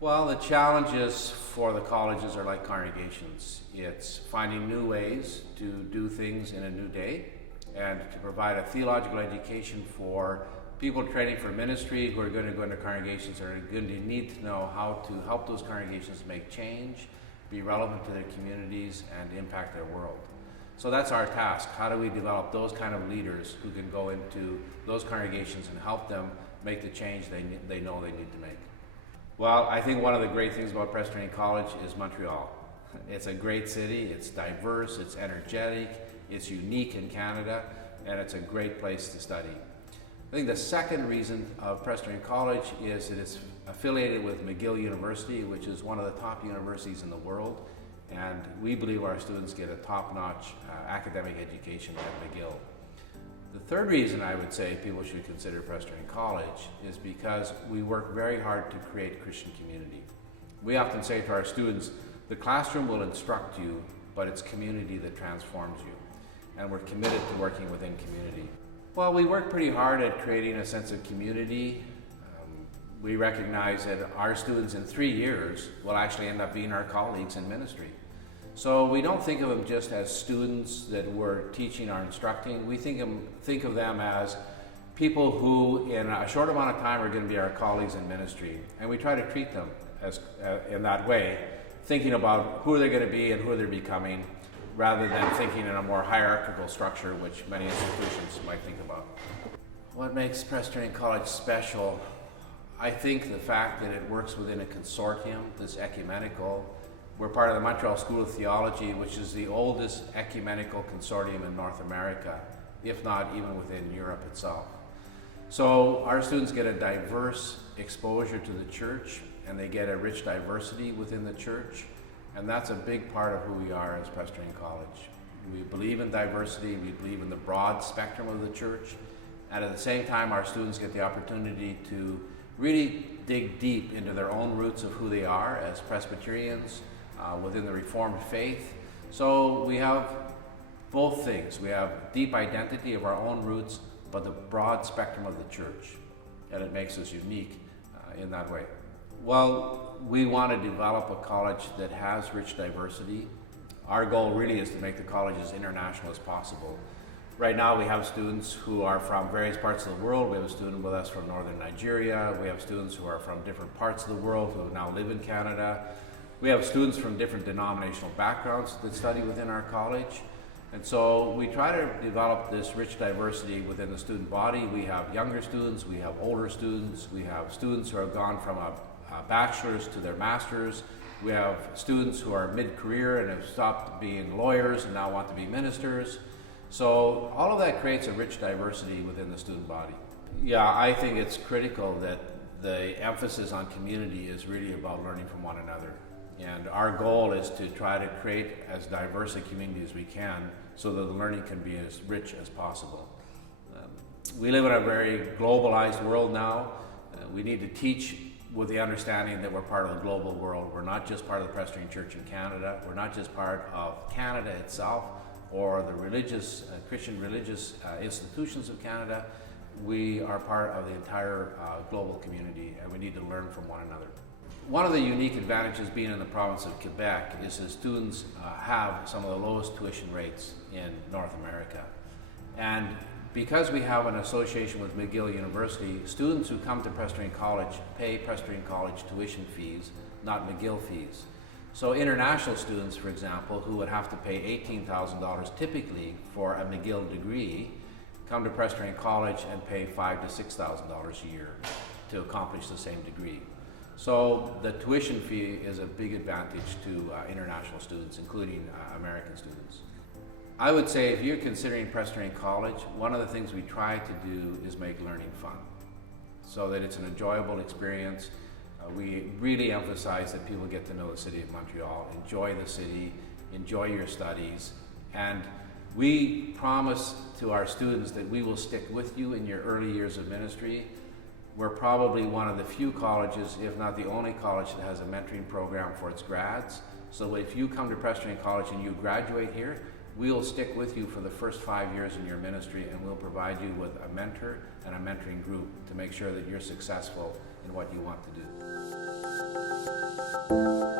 Well, the challenges for the colleges are like congregations. It's finding new ways to do things in a new day and to provide a theological education for people training for ministry who are going to go into congregations and are going to need to know how to help those congregations make change, be relevant to their communities, and impact their world. So that's our task. How do we develop those kind of leaders who can go into those congregations and help them make the change they know they need to make? Well, I think one of the great things about Presbyterian College is Montreal. It's a great city, it's diverse, it's energetic, it's unique in Canada, and it's a great place to study. I think the second reason of Presbyterian College is that it's affiliated with McGill University, which is one of the top universities in the world, and we believe our students get a top-notch academic education at McGill. The third reason I would say people should consider Presbyterian College is because we work very hard to create Christian community. We often say to our students, the classroom will instruct you, but it's community that transforms you. And we're committed to working within community. Well, we work pretty hard at creating a sense of community. We recognize that our students in 3 years will actually end up being our colleagues in ministry. So we don't think of them just as students that we're teaching or instructing. We think of them as people who in a short amount of time are going to be our colleagues in ministry. And we try to treat them as in that way, thinking about who they're going to be and who they're becoming, rather than thinking in a more hierarchical structure, which many institutions might think about. What makes Presbyterian College special? I think the fact that it works within a consortium that's ecumenical. We're part of the Montreal School of Theology, which is the oldest ecumenical consortium in North America, if not even within Europe itself. So our students get a diverse exposure to the church, and they get a rich diversity within the church, and that's a big part of who we are as Presbyterian College. We believe in diversity, we believe in the broad spectrum of the church, and at the same time our students get the opportunity to really dig deep into their own roots of who they are as Presbyterians, within the Reformed faith. So we have both things. We have deep identity of our own roots, but the broad spectrum of the church, and it makes us unique in that way. Well, we want to develop a college that has rich diversity. Our goal really is to make the college as international as possible. Right now we have students who are from various parts of the world. We have a student with us from northern Nigeria. We have students who are from different parts of the world who now live in Canada. We have students from different denominational backgrounds that study within our college. And so we try to develop this rich diversity within the student body. We have younger students, we have older students, we have students who have gone from a bachelor's to their master's. We have students who are mid-career and have stopped being lawyers and now want to be ministers. So all of that creates a rich diversity within the student body. Yeah, I think it's critical that the emphasis on community is really about learning from one another. And our goal is to try to create as diverse a community as we can so that the learning can be as rich as possible. We live in a very globalized world now. We need to teach with the understanding that we're part of the global world. We're not just part of the Presbyterian Church in Canada. We're not just part of Canada itself or the religious, Christian religious institutions of Canada. We are part of the entire global community, and we need to learn from one another. One of the unique advantages being in the province of Quebec is that students have some of the lowest tuition rates in North America. And because we have an association with McGill University, students who come to Presbyterian College pay Presbyterian College tuition fees, not McGill fees. So international students, for example, who would have to pay $18,000 typically for a McGill degree, come to Presbyterian College and pay $5,000 to $6,000 a year to accomplish the same degree. So the tuition fee is a big advantage to international students, including American students. I would say if you're considering Presbyterian College, one of the things we try to do is make learning fun so that it's an enjoyable experience. We really emphasize that people get to know the city of Montreal, enjoy the city, enjoy your studies, and we promise to our students that we will stick with you in your early years of ministry. We're probably one of the few colleges, if not the only college, that has a mentoring program for its grads. So if you come to Presbyterian College and you graduate here, We'll stick with you for the first 5 years in your ministry, and we'll provide you with a mentor and a mentoring group to make sure that you're successful in what you want to do.